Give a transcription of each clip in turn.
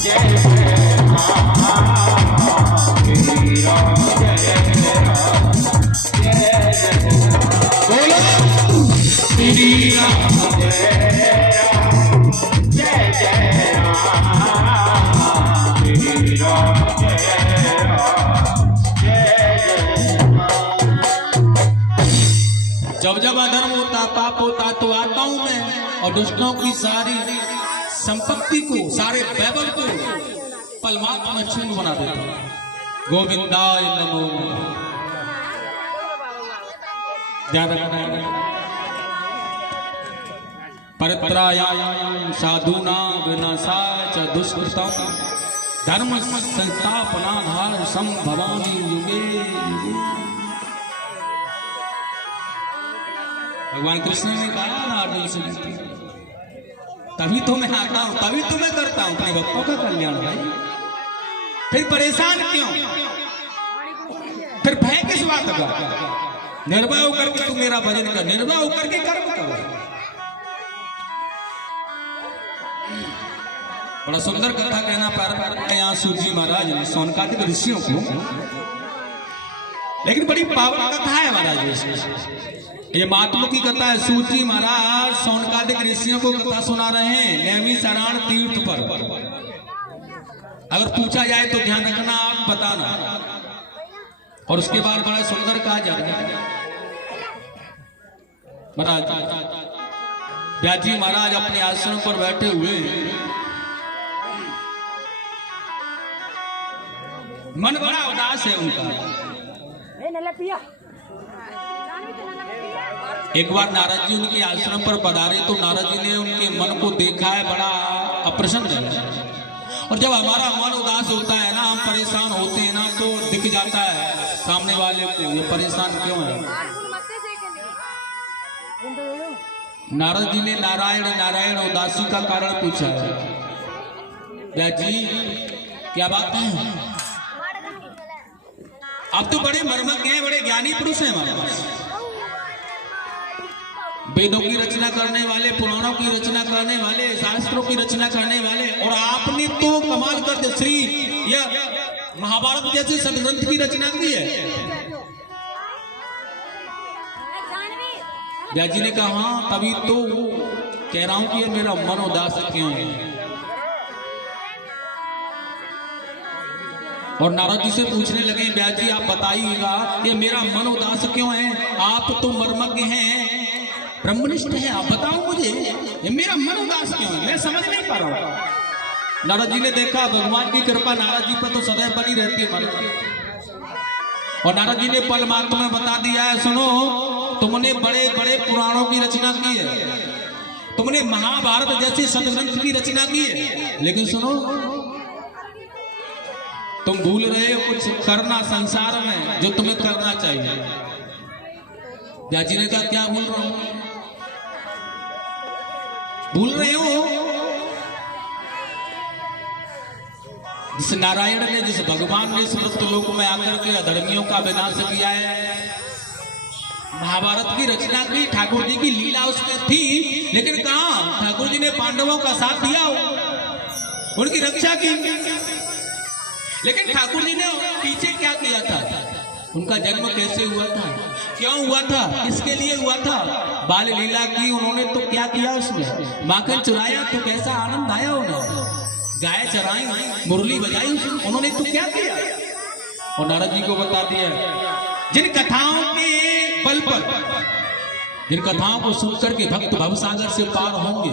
जब जब अधर्म होता, पाप होता, तो आता हूं मैं और दुष्टों की सारी संपत्ति को, सारे वैभव को पलमात्र में चूर्ण बना देता हूं। गोविंदाय नमो। ध्यान रखना। परित्रायाय साधूनां विनाशाय च दुष्कृतां धर्म संस्थापनार्थाय संभवामि युगे युगे। भगवान कृष्ण ने कहा ना अर्जुन से, तभी तो मैं आता हूं, तभी तो मैं करता हूं अपने भक्तों का कल्याण। भाई फिर परेशान क्यों, फिर भय किस बात का? निर्भय होकर के तू मेरा भजन कर, निर्भय होकर के कर्म कर। बड़ा सुंदर कथा कहना प्रारंभ किया यहाँ सूजी महाराज ने सौनकादिक ऋषियों को, लेकिन बड़ी पावन कथा है महाराज। ये महात्मा की कथा है। सूजी महाराज सौनकादिक ऋषियों को कथा सुना रहे हैं नेमी शरण तीर्थ पर। अगर पूछा जाए तो ध्यान रखना, आप बताना। और उसके बाद बड़ा सुंदर कहा जाता है महाराज। व्यास जी महाराज अपने आश्रम पर बैठे हुए, मन बड़ा उदास है उनका। एक बार नारद जी उनके आश्रम पर पधारे तो नारद जी ने उनके मन को देखा है, बड़ा अप्रसन्न है। और जब हमारा मन उदास होता है ना, हम परेशान होते हैं ना, तो दिख जाता है सामने वाले को ये परेशान क्यों है। नारद जी ने नारायण नारायण उदासी का कारण पूछा है। व्यास जी क्या बात है? आप तो बड़े मर्मज्ञ हैं, बड़े ज्ञानी पुरुष हैं हमारे पास, वेदों की रचना करने वाले, पुराणों की रचना करने वाले, शास्त्रों की रचना करने वाले, और आपने तो कमाल कर दिया, श्री या महाभारत जैसे सदग्रंथ की रचना की है। व्यास जी ने कहा हाँ, तभी तो कह रहा हूं कि मेरा मन उदास क्यों है। और नारद जी से पूछने लगे, व्यास जी आप बताइएगा ये मेरा मन उदास क्यों है? आप तो मर्मज्ञ हैं, ब्रह्मनिष्ठ है, आप बताओ मुझे ये मेरा मन उदास क्यों है, मैं समझ नहीं पा रहा हूं। नारद जी ने देखा भगवान की कृपा नारद जी पर तो सदैव बनी रहती है महाराज। और नारद जी ने पल मात्र में बता दिया है, सुनो तुमने बड़े बड़े पुराणों की रचना की है, तुमने महाभारत जैसे सदग्रंथ की रचना की है, लेकिन सुनो तुम भूल रहे हो कुछ करना संसार में जो तुम्हें करना चाहिए। व्यास जी ने कहा क्या भूल रहा हूं? भूल रहे हो जिस नारायण ने, जिस भगवान ने समस्त लोक में आकर के अधर्मियों का विनाश किया है, महाभारत की रचना की, ठाकुर जी की लीला उसमें थी, लेकिन कहा ठाकुर जी ने पांडवों का साथ दिया, उनकी रक्षा की, लेकिन ठाकुर जी ने पीछे क्या किया था? उनका जन्म कैसे हुआ था, क्यों हुआ था, किसके लिए हुआ था? बाल लीला की उन्होंने तो क्या किया, उसमें माखन चुराया तो कैसा आनंद आया उन्हें, गाय चराई, मुरली बजाई, उन्होंने तो क्या किया? और नारद जी को बता दिया जिन कथाओं के बल पर, जिन कथाओं को सुनकर के भक्त भवसागर से पार होंगे,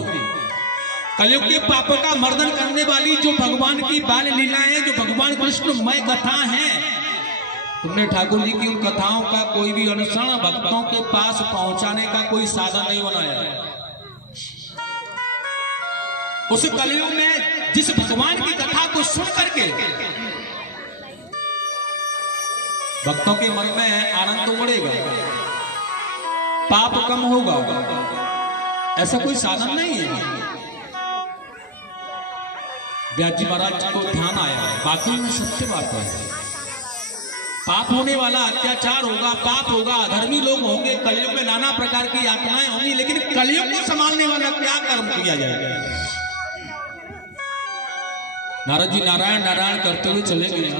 कलयुग के पापों का मर्दन करने वाली जो भगवान की बाल लीलाएं, जो भगवान कृष्णमय कथा हैं, तुमने ठाकुर जी की उन कथाओं का कोई भी अनुसरण भक्तों के पास पहुंचाने का कोई साधन नहीं बनाया। उस कलयुग में जिस भगवान की कथा को सुन करके भक्तों के मन में आनंद बढ़ेगा, पाप कम होगा, ऐसा कोई साधन नहीं है। व्यास जी महाराज को ध्यान आया, बाकी में सत्य बात है, पाप होने वाला, अत्याचार होगा, पाप होगा, अधर्मी लोग होंगे, कलयुग में नाना प्रकार की यातनाएं होंगी, लेकिन कलयुग को संभालने वाला क्या कर्म किया जाएगा? नारद जी नारायण नारायण करते हुए चले गए।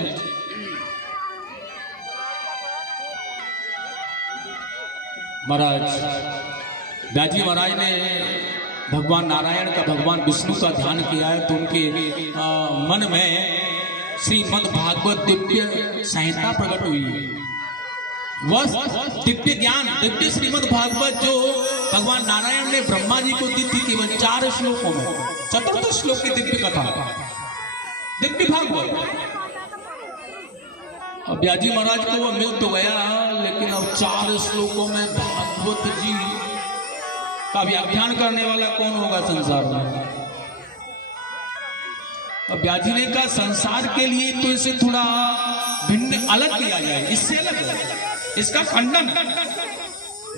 महाराज व्याजी महाराज ने भगवान नारायण का, भगवान विष्णु का ध्यान किया है, तो उनके मन में श्रीमद् भागवत दिव्य संहिता प्रकट हुई है। वह दिव्य ज्ञान, दिव्य श्रीमद् भागवत जो भगवान नारायण ने ब्रह्मा जी को दी थी, केवल 4 श्लोकों में, चतुर्थ श्लोक की दिव्य कथा, दिव्य भागवत। अब व्याजी महाराज को वह मिल तो गया, लेकिन अब 4 श्लोकों में भागवत जी का व्याख्यान करने वाला कौन होगा संसार में। अब व्याजी ने कहा संसार के लिए तो इसे थोड़ा भिन्न अलग किया जाए, इससे अलग, इसका खंडन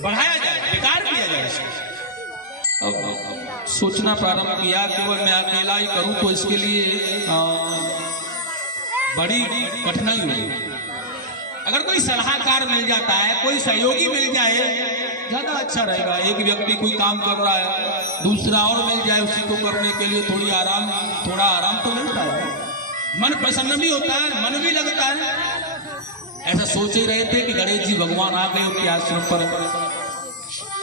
बढ़ाया जाए, बेकार किया जाए इसको। अब सोचना प्रारंभ किया, केवल मैं अकेला ही करूं तो इसके लिए बड़ी कठिनाई होगी। अगर कोई सलाहकार मिल जाता है, कोई सहयोगी मिल जाए, ज्यादा अच्छा रहेगा। एक व्यक्ति कोई काम कर रहा है, दूसरा और मिल जाए उसी को करने के लिए, थोड़ा आराम तो मिलता है, मन प्रसन्न भी होता है, मन भी लगता है। ऐसा सोच ही रहे थे कि गणेश जी भगवान आ गए उनके आश्रम पर,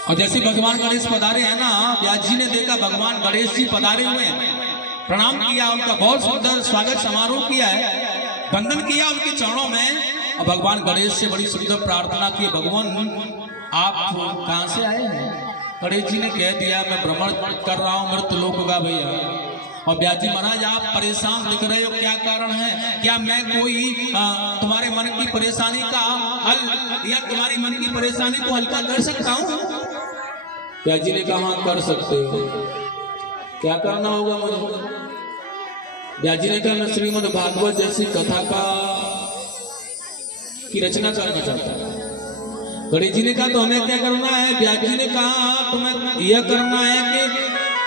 और जैसे भगवान गणेश पधारे हैं ना, व्यास जी ने देखा भगवान गणेश जी पधारे हुए हैं, प्रणाम किया, उनका बहुत सुंदर स्वागत समारोह किया है, वंदन किया उनके चरणों में, और भगवान गणेश से बड़ी सुंदर प्रार्थना की, भगवान आप कहां से आए हैं। गणेश जी ने कह दिया मैं भ्रमण कर रहा हूं मृत्यलोक का भैया। और व्यास जी महाराज आप परेशान दिख रहे हो, क्या कारण है, क्या मैं कोई तुम्हारे मन की परेशानी का हल या तुम्हारी मन की परेशानी को हल्का कर सकता हूं। व्यास जी ने कहा कर सकते हो, क्या करना होगा मुझे। व्यास जी ने कहा मैं श्रीमद् भागवत जैसी कथा की रचना करना चाहता हूं। गणेश जी ने कहा तो हमें क्या करना है। व्यास जी ने कहा तुम्हें यह करना है कि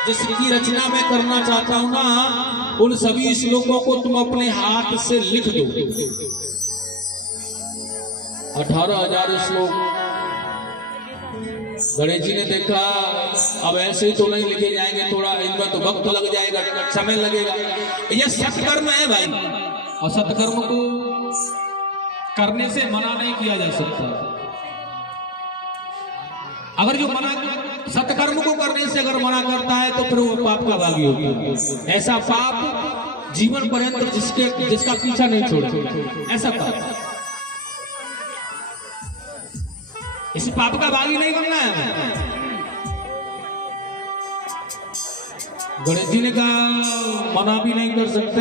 जिसकी रचना मैं करना चाहता हूं ना, उन सभी श्लोकों को तुम अपने हाथ से लिख दो। 18,000 श्लोक। गणेश जी ने देखा अब ऐसे ही तो नहीं लिखे जाएंगे, थोड़ा इनमें तो वक्त लग जाएगा, समय लगेगा। यह सत्कर्म है भाई, और सत्कर्म को करने से मना नहीं किया जा सकता। अगर जो मना, सत्कर्म को करने से अगर मना करता है तो फिर वो पाप का भागी होगा। ऐसा पाप जीवन पर्यंत जिसका पीछा नहीं छोड़े, ऐसा पाप, इस पाप का भागी नहीं बनना है। गणेश जी ने कहा मना भी नहीं कर सकते,